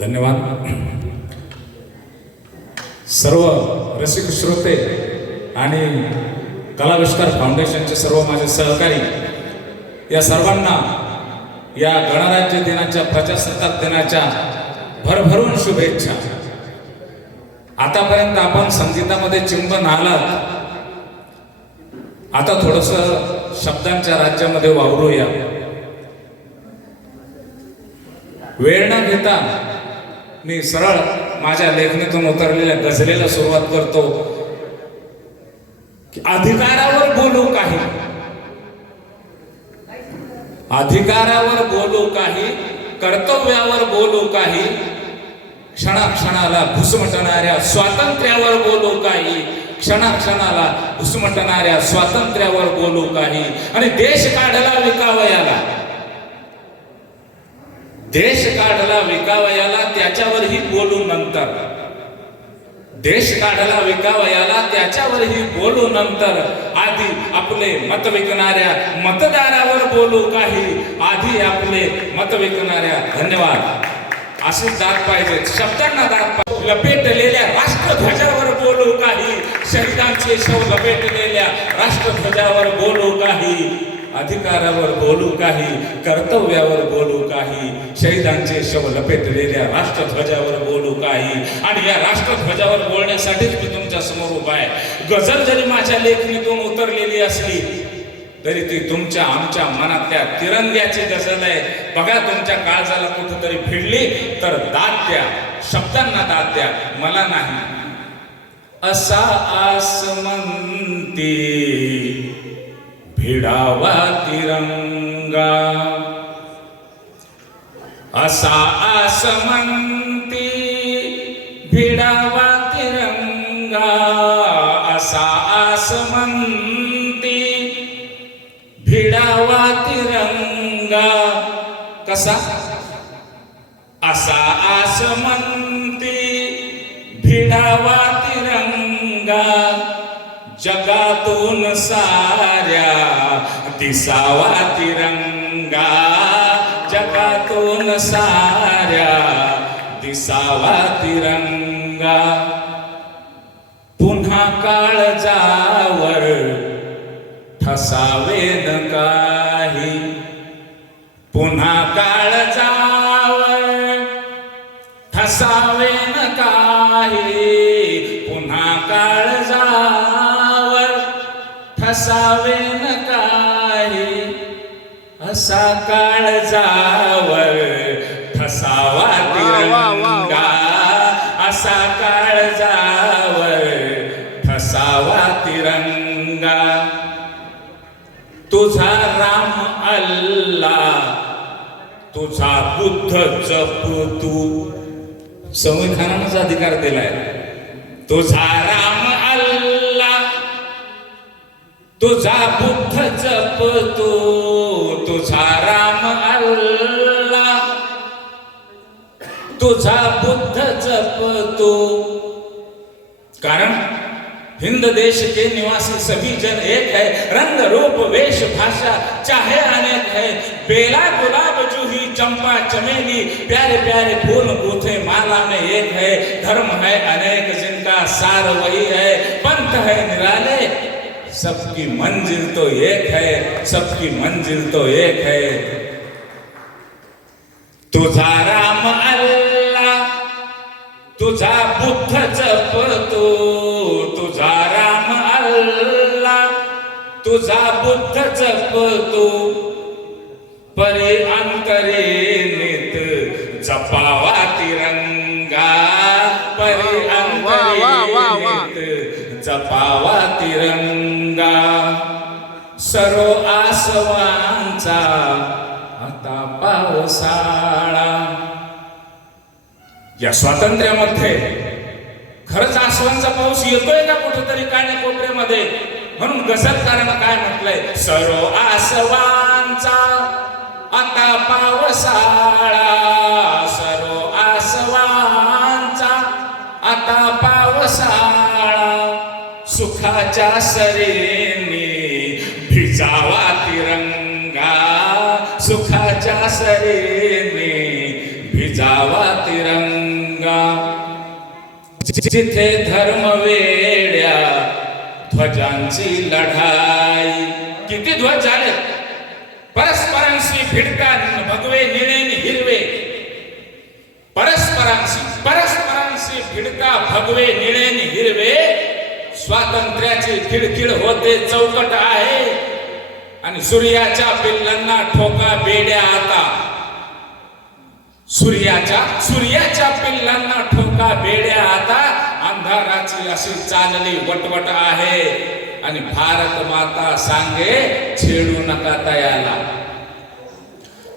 धन्यवाद. सर्व रसिक श्रोते आणि कलाविष्कार फाउंडेशनचे सर्व माझे सहकारी या सर्वांना या गणराज्य दिनाच्या प्रजासत्ताक दिनाच्या भरभरून शुभेच्छा. आतापर्यंत आपण संगीतामध्ये चिंबन आलात आता थोडस शब्दांच्या राज्यामध्ये वावरूया. वेळ न घेता मी सरळ माझ्या लेखणीतून उतरलेल्या गझलेला सुरुवात करतो. अधिकारावर बोलू काही. अधिकारावर बोलू काही. कर्तव्यावर बोलू काही. क्षणाक्षणाला घुसमटणाऱ्या स्वातंत्र्यावर बोलू काही. क्षणाक्षणाला घुसमटणाऱ्या स्वातंत्र्यावर बोलू काही. आणि देश काढला विकावयाला. देश काढला विकावयाला त्याच्यावरही बोलू नंतर. देश काढला विकावयाला त्याच्यावरही बोलू नंतर. आधी आपले मत विकणाऱ्या मतदारावर बोलू काही. आधी आपले मत विकणाऱ्या धन्यवाद. असे दात पाहिजे शब्दांना दात पाहिजे. लपेटलेल्या राष्ट्रध्वजावर बोलू काही. शहीदांचे शव लपेटलेल्या राष्ट्रध्वजावर बोलू काही. अधिकारावर बोलू काही कर्तव्यावर बोलू काही शहीदांचे शव लपेटलेल्या राष्ट्रध्वजावर बोलू काही. आणि या राष्ट्रध्वजावर बोलण्यासाठीच मी तुमच्यासमोर उभा आहे. गझल जरी माझ्या लेखणीतून उतरलेली असली तरी ती तुमच्या आमच्या मनातल्या तिरंग्याची गझल आहे. बघा तुमच्या काळजाला कुठंतरी भिडली तर दाद द्या. शब्दांना दाद द्या. मला नाही. असा आसमंती. भिडावा तिरंगा असा आसमंती भिडावा तिरंगा असा आसमंती भिडावा तिरंगा कसा? असा आसमंती भिडावा तिरंगा जगातून साऱ्या दिसावा तिरंगा. जगातून साऱ्या दिसावा तिरंगा. पुन्हा काळजावर ठसावे न काही. पुन्हा काळजावर ठसावे न काही. ठसावे न काही असा काळजावर ठसावा तिरंगा. असा काळजावर ठसावा तिरंगा. तुझा राम अल्ला तुझा बुद्ध जप तू संविधानानंच अधिकार दिलाय. तुझा राम तुझा बुद्ध जप तुझा राम अल्ला. तुझा बुद्ध जप कारण हिंद देश के निवासी सभी जन एक है रंग रूप वेश भाषा चाहे अनेक है. बेला गुलाब जूही चंपा चमेली प्यारे प्यारे फूल गूथे माला में एक है. धर्म है अनेक जिनका सार वही है. पंथ है निराले सबकी मंजिल तो एक है सबकी मंजिल तो एक है। तुझा राम अल्ला तुझा बुद्ध जप तू तुझा राम अल्ला तुझा बुद्ध जप तू। परी अंतरे नित जपावा तिरंगा परी अंतरे नित जपावा तिरंगा। सर्व आसवांचा आता पावसाळा. या स्वातंत्र्यामध्ये खरंच आसवांचा पाऊस येतोय का कुठेतरी कान्याकोपऱ्यामध्ये म्हणून गझलकारानं काय म्हटलंय? सर्व आसवांचा आता पावसाळा. सर्व आसवांचा आता पावसाळा. सुखाच्या सरीने भिजावा तिरंगा. सुखाच्या सरीने भिजावा तिरंगा. जिथे धर्म वेड्या ध्वजांची लढाई. किती ध्वज झाले? परस्परांशी भिडतात भगवे निळे हिरवे. परस्परांशी परस्परांशी भिडता भगवे निळे आणि हिरवे. स्वातंत्र्याची खिडखिड होते चौकट आहे. आणि सूर्याच्या पिल्लांना ठोका बेड्या आता. सूर्याच्या सूर्याच्या पिल्लांना ठोका बेड्या आता. अंधाराची अशी चालली वटवट आहे. आणि भारत माता सांगे छेडू नका तयाला.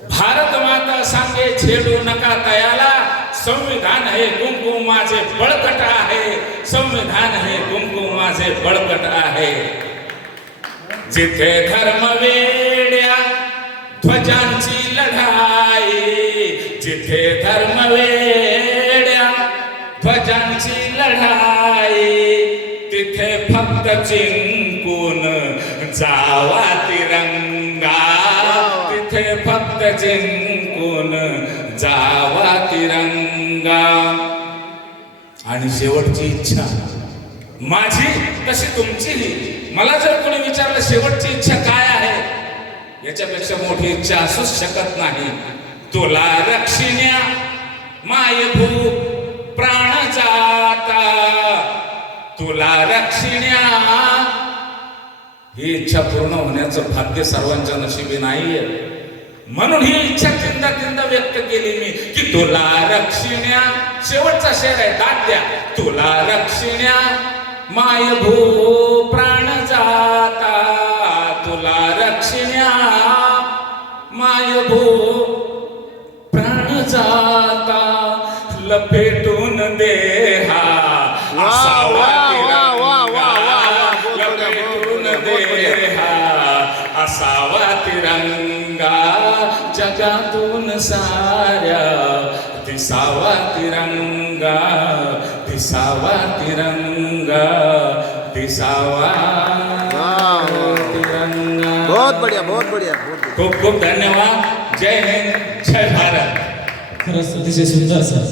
भारत माता सांगे छेडू नका तयाला. संविधान हे कुंकुम माझे बळकट आहे. संविधान हे कुंकुम माझे बळकट आहे. जिथे धर्म वेड्या ध्वजांची लढाई. जिथे धर्म वेड्या ध्वजांची लढाई. तिथे फक्त जिंकून जावा तिरंगा. तिथे फक्त जिंकून जावा तिरंगा. आणि शेवटची इच्छा. माझी तशी तुमचीही. मला जर कोणी विचारलं शेवटची इच्छा काय आहे? याच्यापेक्षा मोठी इच्छा असूच शकत नाही. तुला रक्षिण्या मायभू प्राण जाता तुला रक्षिण्या. ही इच्छा पूर्ण होण्याचं भाग्य सर्वांच्या नशिबी नाहीये. म्हणून ही इच्छा तीनदा तीनदा व्यक्त केली मी की तुला रक्षिण्या शेवटचा शेर आहे दाट द्या. तुला रक्षिण्या मायभू प्राण जाता. तुला रक्षिण्या मायभू प्राण जाता. लपेटून देहा. लपेटून. देहा. असावा तिरंगा जगातून साऱ्या दिसावा तिरंगा दिसावा तिरंगा दिसावा. तिरंगा बहुत बढ़िया बहुत बढ़िया. खूप खूप धन्यवाद जय हिंद जय भारत खरंच अतिशय सुंदर सर